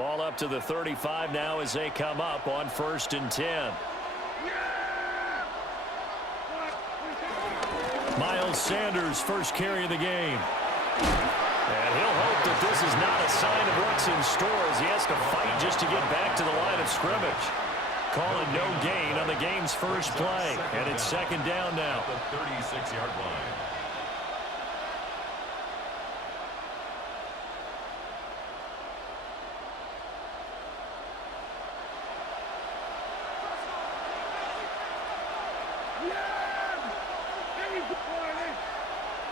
Ball up to the 35 now as they come up on 1st and 10. Miles Sanders first carry of the game. And he'll hope that this is not a sign of what's in store as he has to fight just to get back to the line of scrimmage. Calling no gain on the game's first play. And it's 2nd down now. The 36-yard line.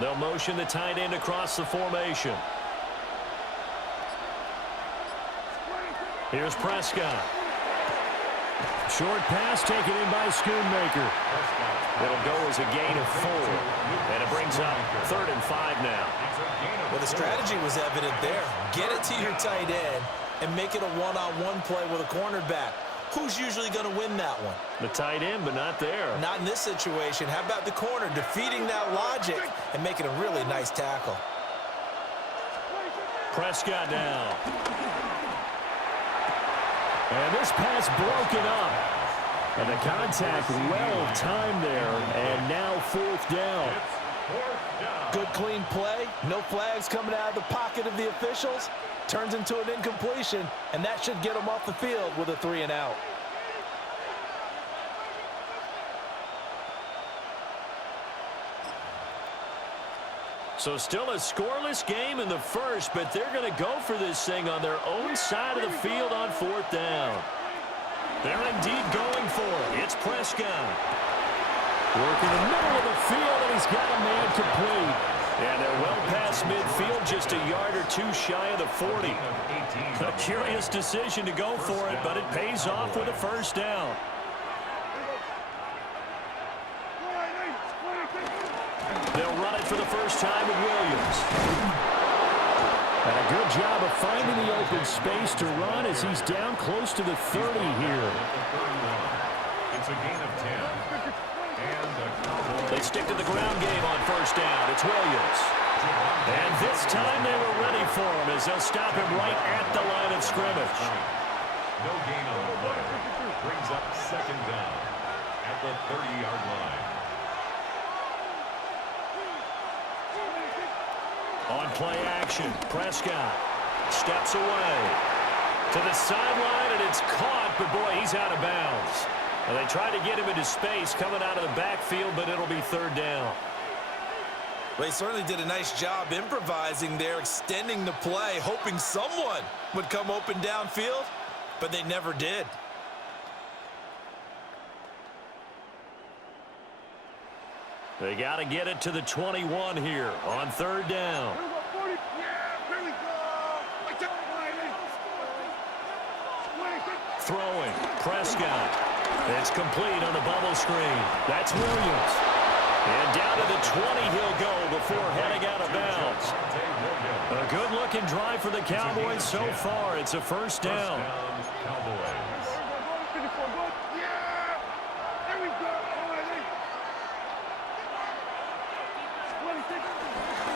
They'll motion the tight end across the formation. Here's Prescott. Short pass taken in by Schoonmaker. It'll go as a gain of 4. And it brings up 3rd and 5 now. Well, the strategy was evident there. Get it to your tight end and make it a one-on-one play with a cornerback. Who's usually going to win that one? The tight end, but not there. Not in this situation. How about the corner defeating that logic and making a really nice tackle? Prescott now. And this pass broken up. And the contact well timed there. And now 4th down. Good clean play. No flags coming out of the pocket of the officials. Turns into an incompletion, and that should get him off the field with a 3 and out. So still a scoreless game in the first, but they're going to go for this thing on their own side of the field on 4th down. They're indeed going for it. It's Prescott. Working the middle of the field, and he's got a man complete. And they're well past midfield, just a yard or 2 shy of the 40. A curious decision to go for it, but it pays off with a 1st down. They'll run it for the first time with Williams. And a good job of finding the open space to run as he's down close to the 30 here. It's a gain of 10. They stick to the ground game on 1st down. It's Williams. And this time they were ready for him as they'll stop him right at the line of scrimmage. No gain on the play. Brings up 2nd down at the 30-yard line. On play action, Prescott steps away to the sideline, and it's caught, but boy, he's out of bounds. And they try to get him into space coming out of the backfield, but it'll be 3rd down. Well, he certainly did a nice job improvising there, extending the play, hoping someone would come open downfield, but they never did. They got to get it to the 21 here on 3rd down. Throwing, Prescott. It's complete on the bubble screen. That's Williams. And down to the 20 he'll go before heading out of bounds. A good-looking drive for the Cowboys so far. It's a 1st down.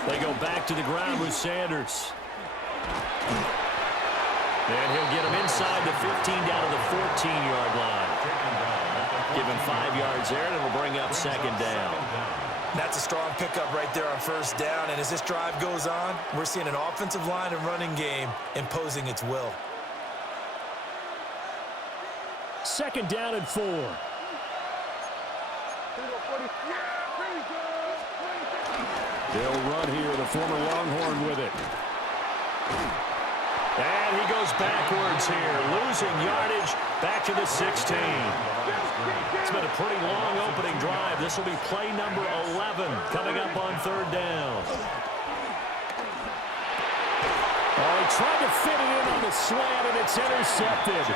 They go back to the ground with Sanders. And he'll get him inside the 15 down to the 14-yard line. Give him 5 yards there, and it'll bring up 2nd down. That's a strong pickup right there on 1st down, and as this drive goes on, we're seeing an offensive line and running game imposing its will. 2nd down and 4. They'll run here, the former Longhorn with it. And he goes backwards here, losing yardage back to the 16. It's been a pretty long opening drive. This will be play number 11 coming up on 3rd down. Oh, he tried to fit it in on the slant, and it's intercepted.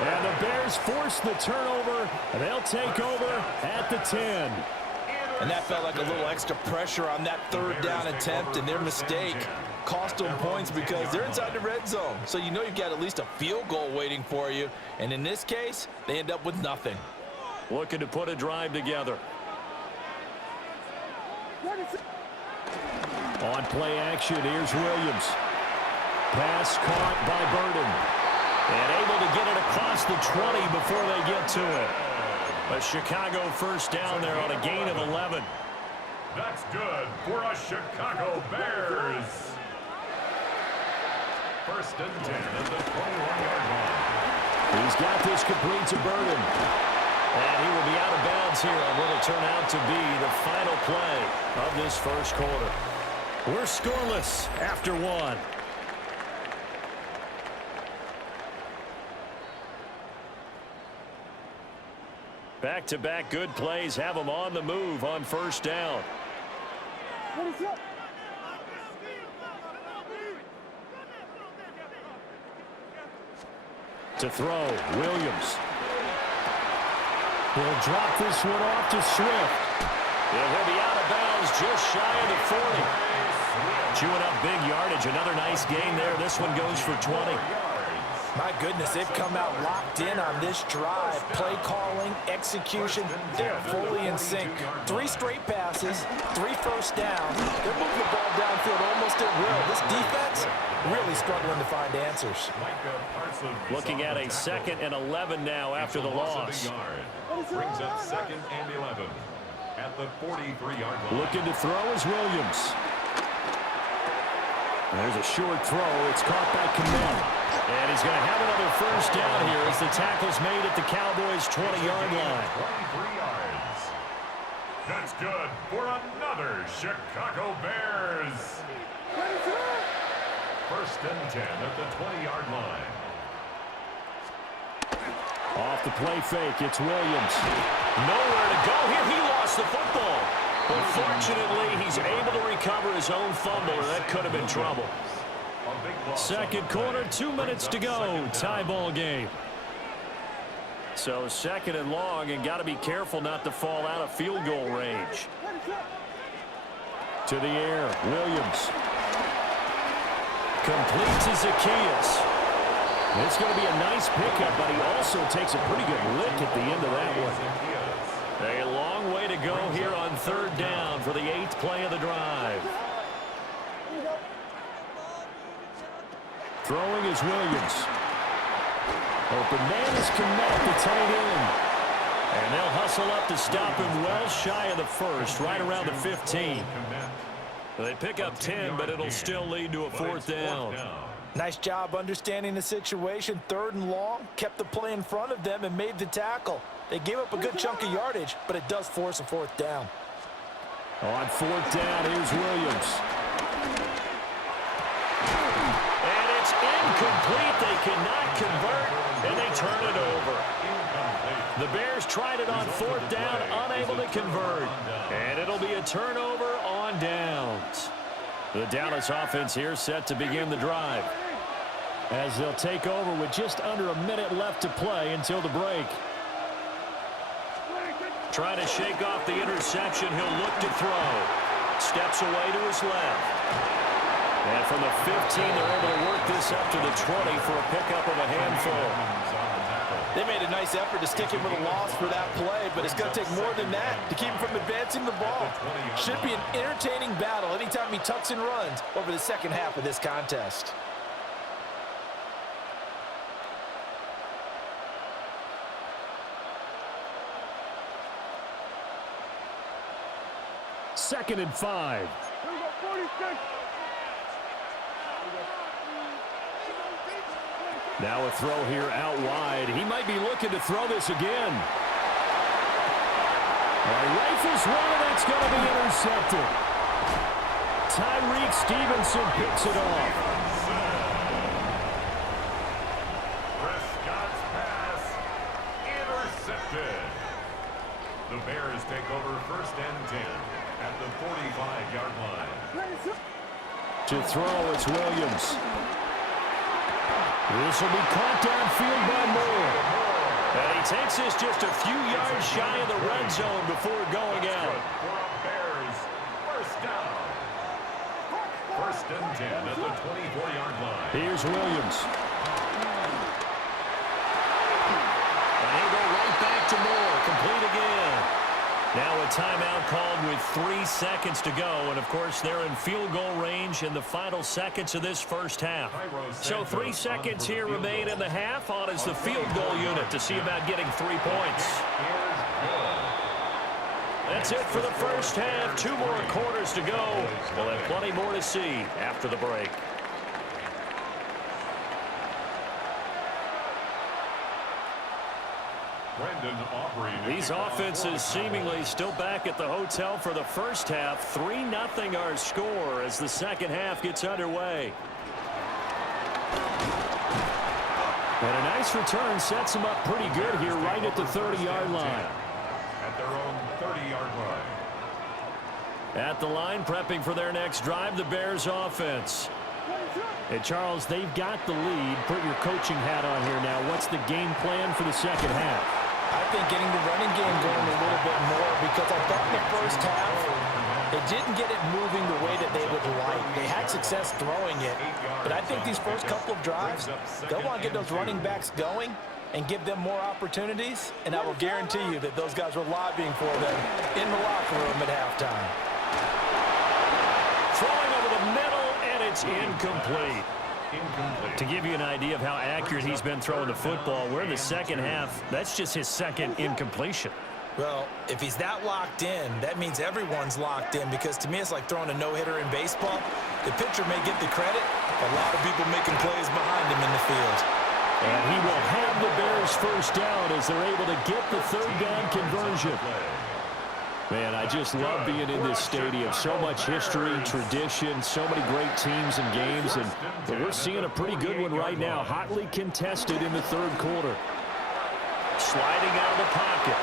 And the Bears force the turnover, and they'll take over at the 10. And that felt like a little extra pressure on that 3rd down attempt, and their mistake cost them points because they're inside the red zone. So you know you've got at least a field goal waiting for you. And in this case, they end up with nothing. Looking to put a drive together. On play action, here's Williams. Pass caught by Burden. And able to get it across the 20 before they get to it. A Chicago first down there on a gain of 11. That's good for a Chicago Bears. First and 10 at the 21-yard line. He's got this complete to Burden. And he will be out of bounds here on what will turn out to be the final play of this first quarter. We're scoreless after one. Back-to-back good plays have them on the move on first down. To throw, Williams. He'll drop this one off to Swift. And he'll be out of bounds just shy of the 40. Chewing up big yardage. Another nice gain there. This one goes for 20. My goodness, they've come out locked in on this drive. Play calling, execution, they're fully in sync. 3 straight passes, 3 first downs. They're moving the ball downfield almost at will. This defense really struggling to find answers. Looking at a 2nd and 11 now after the loss. Brings up 2nd and 11 at the 43-yard line. Looking to throw is Williams. There's a short throw. It's caught by Kmet. And he's going to have another first down here as the tackle's made at the Cowboys' 20-yard line. 23 yards. That's good for another Chicago Bears. First and 10 at the 20-yard line. Off the play fake, it's Williams. Nowhere to go here. He lost the football. But fortunately, he's able to recover his own fumble, or that could have been trouble. Second quarter, 2 minutes to go. Tie ball game. So 2nd and long, and got to be careful not to fall out of field goal range. To the air, Williams. Complete to Zacchaeus. It's going to be a nice pickup, but he also takes a pretty good lick at the end of that one. A long way to go here on 3rd down for the 8th play of the drive. Throwing is Williams. Open man is Kmet, the tight end. And they'll hustle up to stop him well shy of the first, right around the 15. They pick up 10, but it'll still lead to a 4th down. Nice job understanding the situation. 3rd and long, kept the play in front of them and made the tackle. They gave up a good chunk of yardage, but it does force a 4th down. On 4th down, here's Williams. And it's incomplete. They cannot convert, and they turn it over. The Bears tried it on 4th down, unable to convert. And it'll be a turnover on downs. The Dallas offense here set to begin the drive, as they'll take over with just under a minute left to play until the break. Trying to shake off the interception. He'll look to throw. Steps away to his left. And from the 15, they're able to work this up to the 20 for a pickup of a handful. They made a nice effort to stick him with a loss for that play, but it's going to take more than that to keep him from advancing the ball. Should be an entertaining battle anytime he tucks and runs over the second half of this contest. Second and 5. Now a throw here out wide. He might be looking to throw this again. Rifles one, and that's going to be intercepted. Tyreek Stevenson picks it off. Prescott's pass intercepted. The Bears take over 1st and 10 at the 45-yard line. To throw, it's Williams. This will be caught downfield by Moore. And he takes this just a few yards shy of the red zone before going out. For a Bears first down. 1st and 10 at the 24-yard line. Here's Williams. And he'll go right back to Moore. Complete again. Now a timeout called with 3 seconds to go. And, of course, they're in field goal range in the final seconds of this first half. So 3 seconds here remain in the half. On is the field goal unit to see about getting 3 points. That's it for the first half. 2 more quarters to go. We'll have plenty more to see after the break. These offenses seemingly still back at the hotel for the first half. 3-0 our score as the second half gets underway. And a nice return sets them up pretty good here right at the 30-yard line. At their own 30-yard line. At the line, prepping for their next drive, the Bears offense. Hey, Charles, they've got the lead. Put your coaching hat on here now. What's the game plan for the second half? I think getting the running game going a little bit more, because I thought in the first half they didn't get it moving the way that they would like. They had success throwing it, but I think these first couple of drives, they'll want to get those running backs going and give them more opportunities, and I will guarantee you that those guys were lobbying for them in the locker room at halftime. Throwing over the middle, and it's incomplete. To give you an idea of how accurate he's been throwing the football, we're in the second half. That's just his second incompletion. Well, if he's that locked in, that means everyone's locked in, because to me it's like throwing a no-hitter in baseball. The pitcher may get the credit, a lot of people making plays behind him in the field. And he will have the Bears first down as they're able to get the third down conversion. Man, I just love being in this stadium. So much history, tradition, so many great teams and games. And we're seeing a pretty good one right now, hotly contested in the third quarter. Sliding out of the pocket.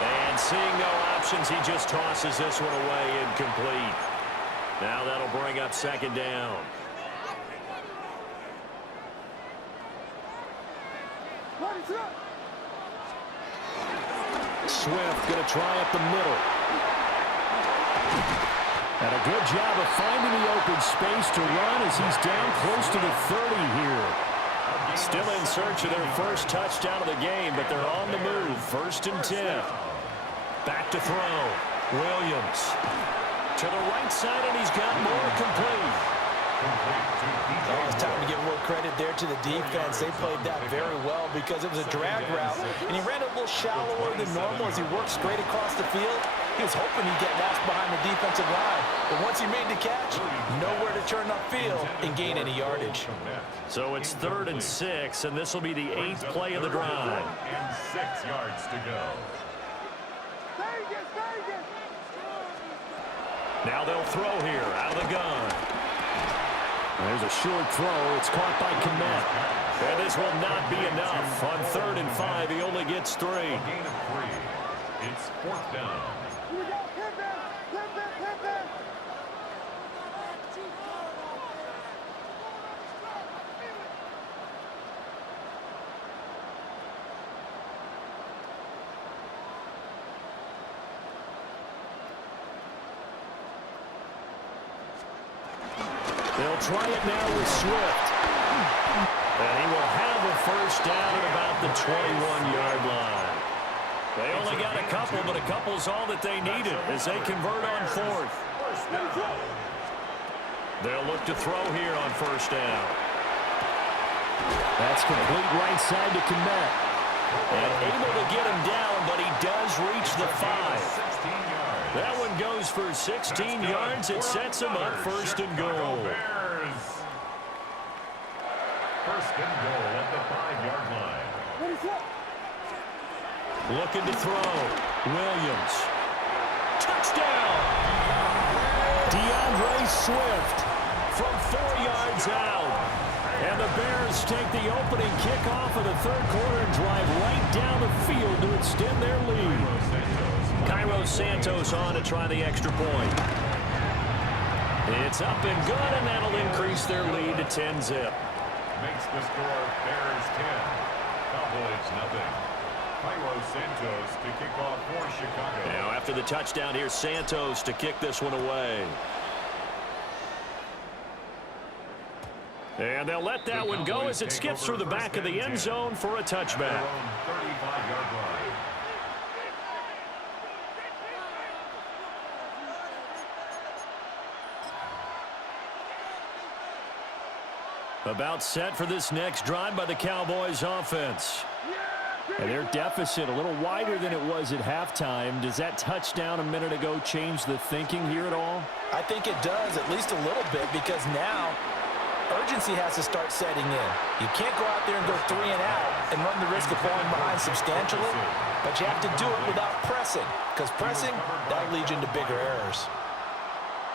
And seeing no options, he just tosses this one away, incomplete. Now that'll bring up second down. Swift going to try up the middle. And a good job of finding the open space to run as he's down close to the 30 here. Still in search of their first touchdown of the game, but they're on the move. 1st and 10. Back to throw. Williams to the right side, and he's got more complete. Oh, it's time to give a little credit there to the defense. They played that very well because it was a drag route, and he ran a little shallower than normal as he worked straight across the field. He was hoping he'd get lost behind the defensive line, but once he made the catch, nowhere to turn upfield and gain any yardage. So it's 3rd and 6, and this will be the 8th play of the drive. And 6 yards to go. Now they'll throw here out of the gun. There's a short throw. It's caught by Kmet. And this will not be enough. On 3rd and 5, he only gets 3. A gain of 3. It's 4th down. They'll try it now with Swift. And he will have a first down at about the 21-yard line. They only got a couple, but a couple's all that they needed as they convert on 4th. They'll look to throw here on 1st down. That's complete right side to Kmet. And able to get him down, but he does reach the 5. That one goes for 16 yards. It sets him up 1st and goal. 1st and goal at the 5-yard line. Looking to throw. Williams. Touchdown! DeAndre Swift from 4 yards out. And the Bears take the opening kickoff of the third quarter and drive right down the field to extend their lead. Cairo Santos on to try the extra point. It's up and good, and that'll increase their lead to 10-zip. Makes the score Bears 10. Cowboys nothing. Cairo Santos to kick off for Chicago. Now after the touchdown, here's Santos to kick this one away. And they'll let that one go as it skips through the back of the end zone for a touchback. 35-yard line. About set for this next drive by the Cowboys offense. And their deficit a little wider than it was at halftime. Does that touchdown a minute ago change the thinking here at all? I think it does, at least a little bit, because now urgency has to start setting in. You can't go out there and go 3 and out and run the risk of falling behind substantially, but you have to do it without pressing, because pressing, that'll lead you into bigger errors.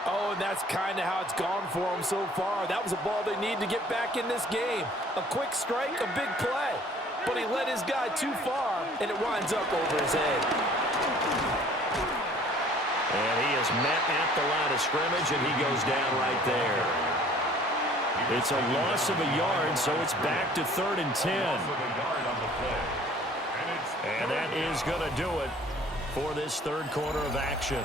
Oh, and that's kind of how it's gone for them so far. That was a ball they need to get back in this game. A quick strike, a big play. But he led his guy too far, and it winds up over his head. And he is met at the line of scrimmage, and he goes down right there. It's a loss of a yard, so it's back to 3rd and 10. And that is going to do it for this third quarter of action.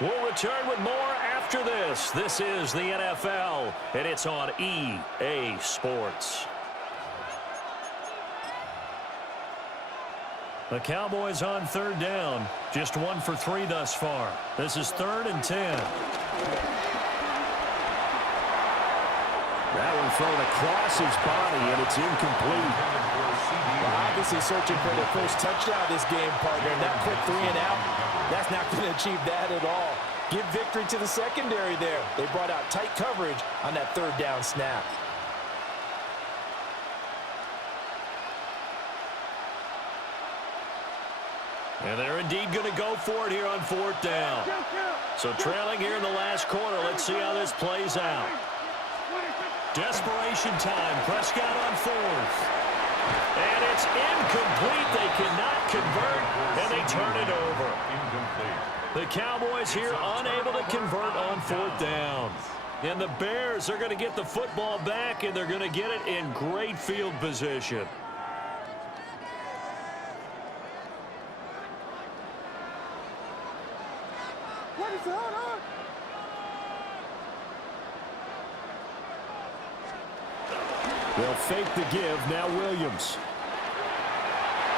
We'll return with more after this. This is the NFL, and it's on EA Sports. The Cowboys on 3rd down. Just 1 for 3 thus far. This is 3rd and 10. That one thrown across his body, and it's incomplete. Well, obviously searching for their first touchdown this game, partner. And that quick 3 and out, that's not going to achieve that at all. Give victory to the secondary there. They brought out tight coverage on that 3rd down snap. And they're indeed going to go for it here on 4th down. So trailing here in the last quarter. Let's see how this plays out. Desperation time. Prescott on 4th. And it's incomplete. They cannot convert, and they turn it over. The Cowboys here unable to convert on 4th down. And the Bears are going to get the football back, and they're going to get it in great field position. They'll fake the give. Now Williams.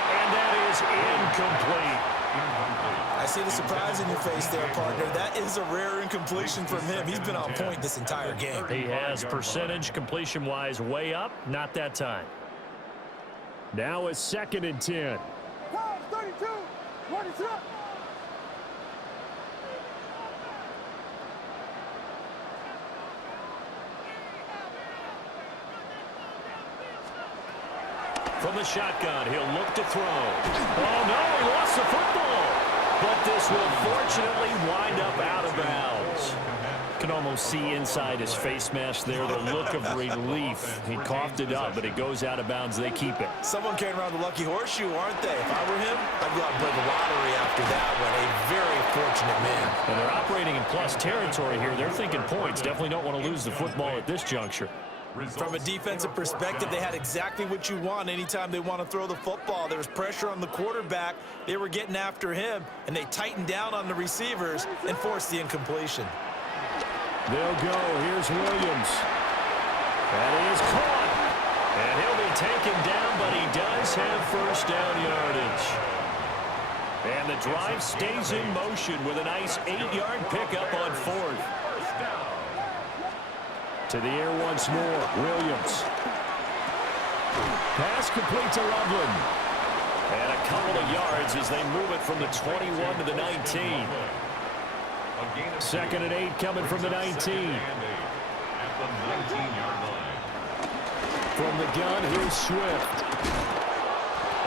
And that is incomplete. I see the surprise in your face there, partner. That is a rare incompletion from him. He's been on point this entire game. He has percentage completion-wise way up. Not that time. Now it's 2nd and 10. 32. What is up? From the shotgun, he'll look to throw. Oh, no, he lost the football. But this will fortunately wind up out of bounds. You can almost see inside his face mask there the look of relief. He coughed it up, but it goes out of bounds. They keep it. Someone carrying around the lucky horseshoe, aren't they? If I were him, I'd go out and play the lottery after that one. A very fortunate man. And they're operating in plus territory here. They're thinking points. Definitely don't want to lose the football at this juncture. From a defensive perspective, they had exactly what you want anytime they want to throw the football. There was pressure on the quarterback. They were getting after him, and they tightened down on the receivers and forced the incompletion. They'll go. Here's Williams. That is caught. And he'll be taken down, but he does have first down yardage. And the drive stays in motion with a nice 8-yard pickup on 4th. To the air once more. Williams. Pass complete to Loveland. And a couple of yards as they move it from the 21 to the 19. 2nd and 8 coming from the 19. From the gun, here's Swift.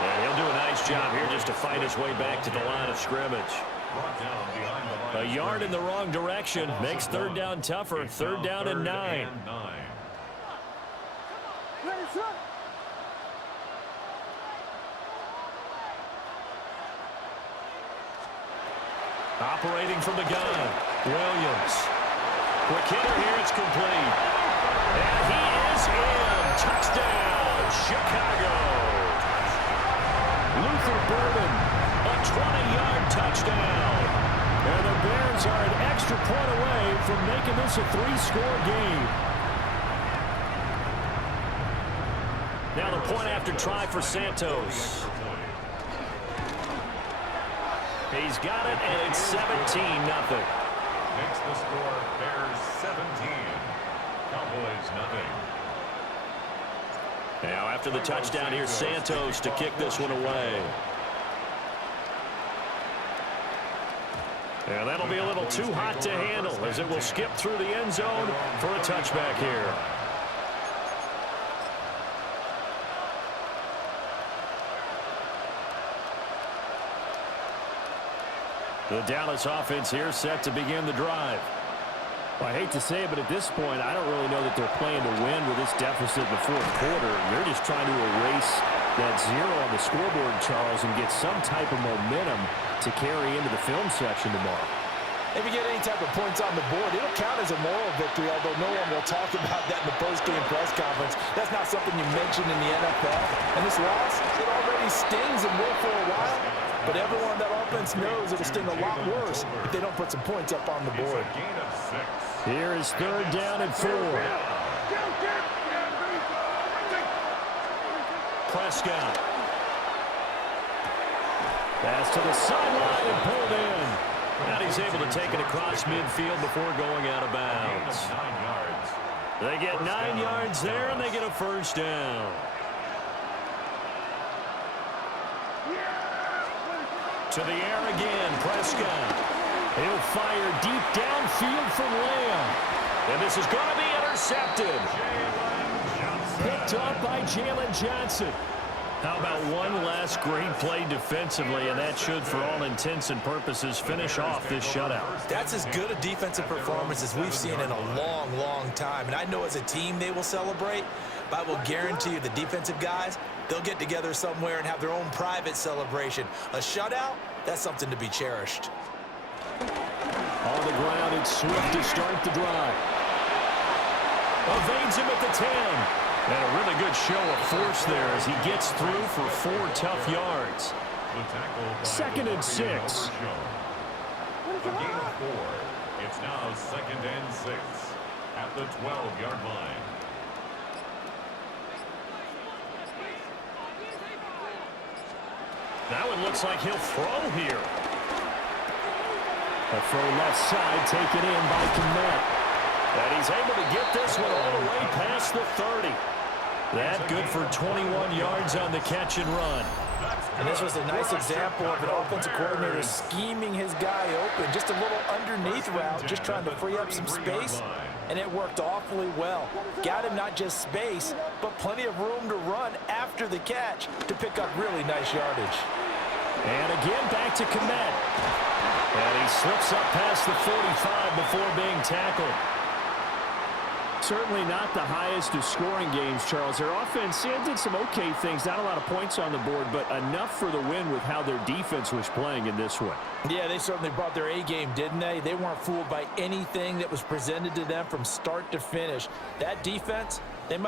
And he'll do a nice job here just to fight his way back to the line of scrimmage. A yard in the wrong direction makes 3rd down tougher. 3rd down and 9. Operating from the gun, Williams. Quick hitter here, it's complete. And he is in. Touchdown, Chicago. Luther Burden, a 20-yard touchdown. And the Bears are an extra point away from making this a 3-score game. Now the point after try for Santos. He's got it, and it's 17-0. Makes the score Bears 17. Cowboys nothing. Now after the touchdown, here's Santos to kick this one away. And that'll be a little too hot to handle as it will skip through the end zone for a touchback here. The Dallas offense here set to begin the drive. Well, I hate to say it, but at this point, I don't really know that they're playing to win with this deficit in the fourth quarter. They're just trying to erase that zero on the scoreboard, Charles, and get some type of momentum to carry into the film section tomorrow. If you get any type of points on the board, it'll count as a moral victory, although no one will talk about that in the post-game press conference. That's not something you mention in the NFL. And this loss, it already stings and will for a while. But everyone on that offense knows it'll sting a lot worse if they don't put some points up on the board. Here is 3rd down and 4. Prescott. Pass to the sideline and pulled in. And he's able to take it across midfield before going out of bounds. They get 9 yards there, and they get a 1st down. To the air again, Prescott. He'll fire deep downfield from Lamb. And this is going to be intercepted. Picked up by Jalen Johnson. How about one last great play defensively, and that should, for all intents and purposes, finish off this shutout. That's as good a defensive performance as we've seen in a long, long time. And I know as a team they will celebrate, but I will guarantee you the defensive guys, they'll get together somewhere and have their own private celebration. A shutout, that's something to be cherished. On the ground, it's Swift to start the drive. Evades him at the 10. And a really good show of force there as he gets through for 4 tough yards. 2nd and 6. A gain of 4. It's now 2nd and 6 at the 12-yard line. That one looks like he'll throw here. A throw left side taken in by Kmet. And he's able to get this one all the way past the 30. That good for 21 yards on the catch and run. And this was a nice example of an offensive coordinator scheming his guy open. Just a little underneath route, just trying to free up some space. And it worked awfully well. Got him not just space, but plenty of room to run after the catch to pick up really nice yardage. And again back to Kmet. And he slips up past the 45 before being tackled. Certainly not the highest of scoring games, Charles. Their offense did some okay things. Not a lot of points on the board, but enough for the win with how their defense was playing in this one. Yeah, they certainly brought their A-game, didn't they? They weren't fooled by anything that was presented to them from start to finish. That defense, they might